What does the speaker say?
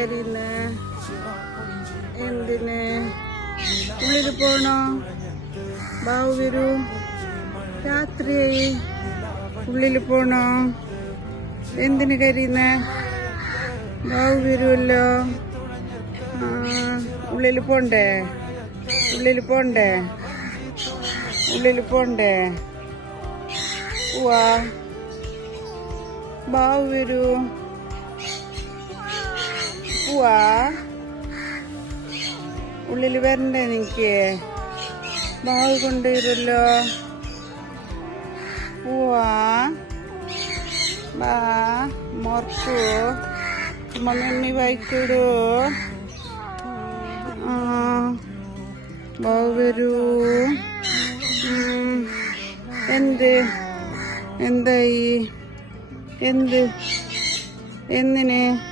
എന്തിന് ഉള്ളിൽ പോണോ? ബാവു വരൂ. രാത്രിയായി. ഉള്ളിൽ പോണോ? എന്തിന് കരയുന്ന? ബാവു വരുമല്ലോ. ഉള്ളിൽ പോണ്ടേ? ഉള്ളിൽ പോണ്ടേ? ഉള്ളിൽ പോണ്ടേ? പോവാ. ബാവു വരൂ. പോവാ. ഉള്ളിൽ വരണ്ടേ നിനക്ക്? ബാവു കൊണ്ടുവരുമല്ലോ. പോവാ. ബാ മോർക്കു. മമ്മി വായിക്കൂടൂ. ബാവു വരൂ. എന്തായി? എന്തിന്?